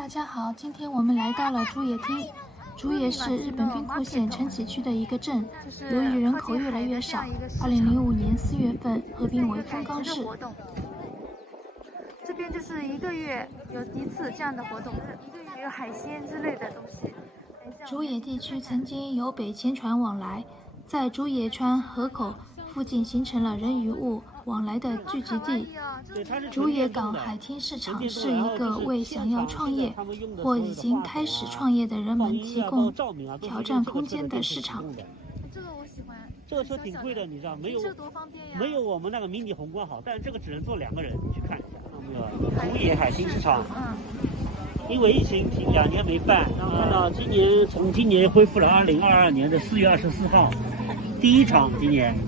大家好，今天我们来到了竹野町。竹野是日本兵库县城崎区的一个镇，由于人口越来越少，2005年4月份合并为丰冈市。这边就是1个月有一次这样的活动，1个月有海鲜之类的东西。竹野地区曾经有北前船往来，在竹野川河口附近形成了人与物往来的聚集地。竹野港海町市场是一个为想要创业或已经开始创业的人们提供挑战空间的市场。这个我喜欢，这个车挺贵的，你知道没有？这多方便呀！没有我们那个迷你宏光好，但是这个只能坐2个人。你去看一下，那个竹野海新市场。因为疫情停2年没办，然后呢，从今年恢复了2022年的4月24号，第一场今年，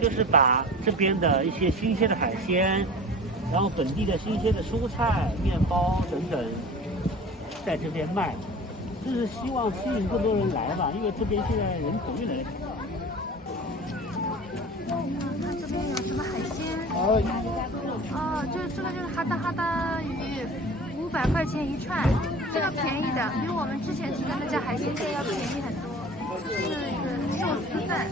就是把这边的一些新鲜的海鲜，然后本地的新鲜的蔬菜、面包等等，在这边卖，就是希望吸引更多人来吧，因为这边现在人口越来越少。看这边有什么海鲜？这个就是哈达哈达鱼，500块钱1串，这个便宜的，比我们之前去的那家海鲜店要便宜很多。这是一个寿司饭。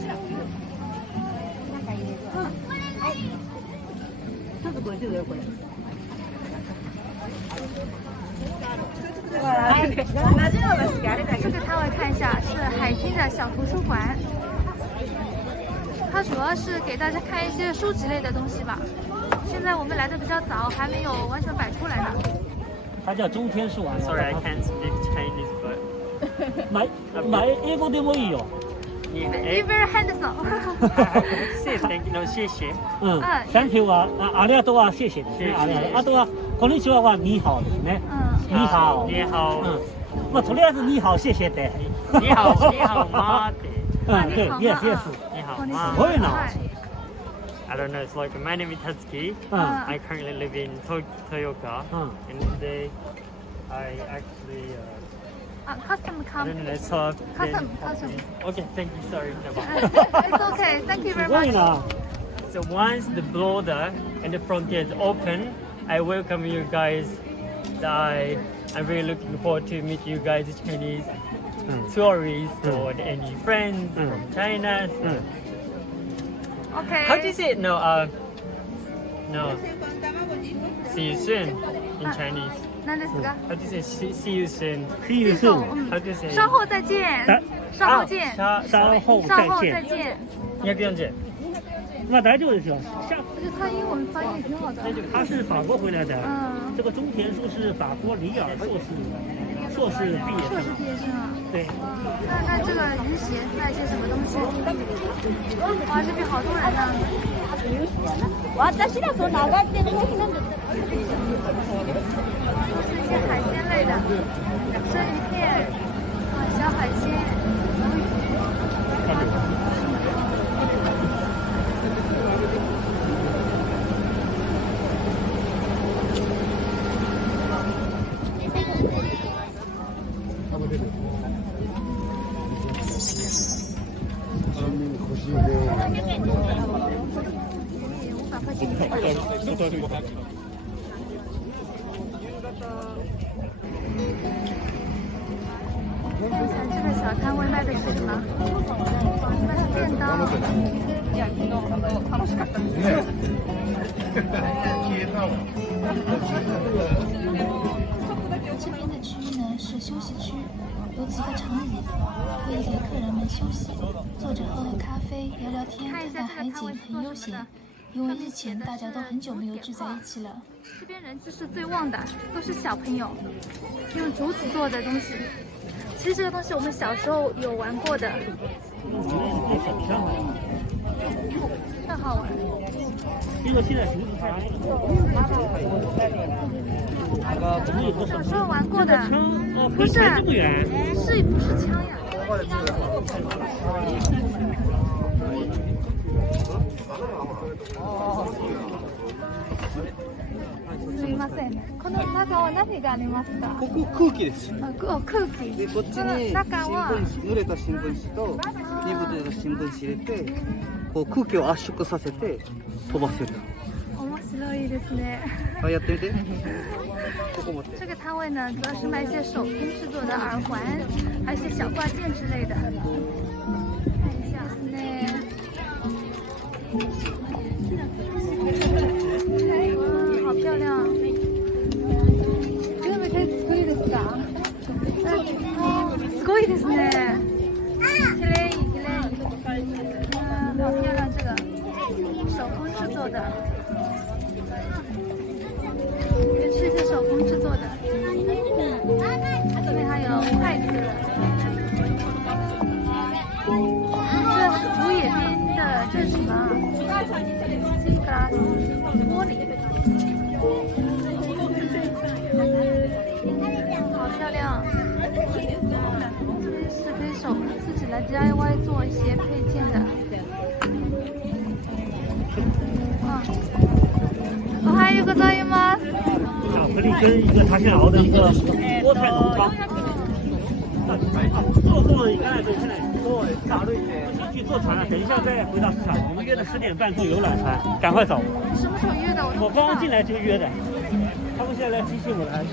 这个贵，这个贵。这个摊位看一下，是海滨的小图书馆。它主要是给大家看一些书籍类的东西吧。现在我们来的比较早，还没有完全摆出来呢。它叫中天书啊。Sorry, I can't speak Chinese, but 买英語でもいいよ。You very handsome. 谢谢。Thank you はありがとうは谢谢ですね。あとはこんにちはは你好ですね。你好。你好。まあとりあえず你好谢谢で。你好吗？对 ，yes yes。你好吗？すごいな。I don't know. It's like my name is Tatsuki. I currently live in Toyooka, and today I actually. Custom come. I don't know. So custom. Okay, thank you. Sorry. It's okay. Thank you very much. So once the border and the frontier is open, I welcome you guys. I'm really looking forward to meet you guys, Chinese tourists or any friends from China. Okay. How do you say it? No. See you soon in Chinese. 何ですか？ How do you say see you soon? See you soon. How do you say? 稍后再见。稍后见。稍后再见。240。まあ大丈夫ですよ。我觉得他英文发音也挺好的。他是法国回来的。这个中田树是法国里尔硕士毕业生啊。对。看看这个鱼鞋卖些什么东西？哇，这边好多人呢。私らそんな上がってるだけなんだったら。都是一些海鲜类的，生鱼片，小海鲜，鱿鱼。这个小摊位卖的是什么？卖的是便当。这边的区域呢是休息区，有几个长椅，可以给客人们休息，坐着喝喝咖啡、聊聊天、看看海景，很悠闲。因为日前大家都很久没有聚在一起了。这边人气是最旺的，都是小朋友，用竹子做的东西。其实这个东西我们小时候有玩过的，很好玩。因为现在竹子太小时候玩过的，不是枪呀。すみません。この中は何がありますか？ここ空気です。空気。でこっちに濡れた新聞紙と二部での新聞紙入れて、こう空気を圧縮させて飛ばせる。面白い。いですね。やってみて。ここ持って。这个摊位呢，主要是卖一些手工制作的耳环，还有一些小挂件之类的。看一下，哇，好漂亮！这个めっちゃすごいですか？すごいですね。綺麗綺麗。好漂亮，这个手工制作的。也是一些手工制作的，这边还有筷子，这是竹野边的，这是什么？玻璃，好漂亮！是可以自己来 DIY 做一些配件的。哇，おはようございます。巧克力跟一个他现在熬的一个菠菜浓汤。做了，你看这现在进去坐船了，等一下再回到市场。我们约的10点半坐游览船，赶快走。什么时候约的？我刚刚进来就约的，他们现在来提醒我来。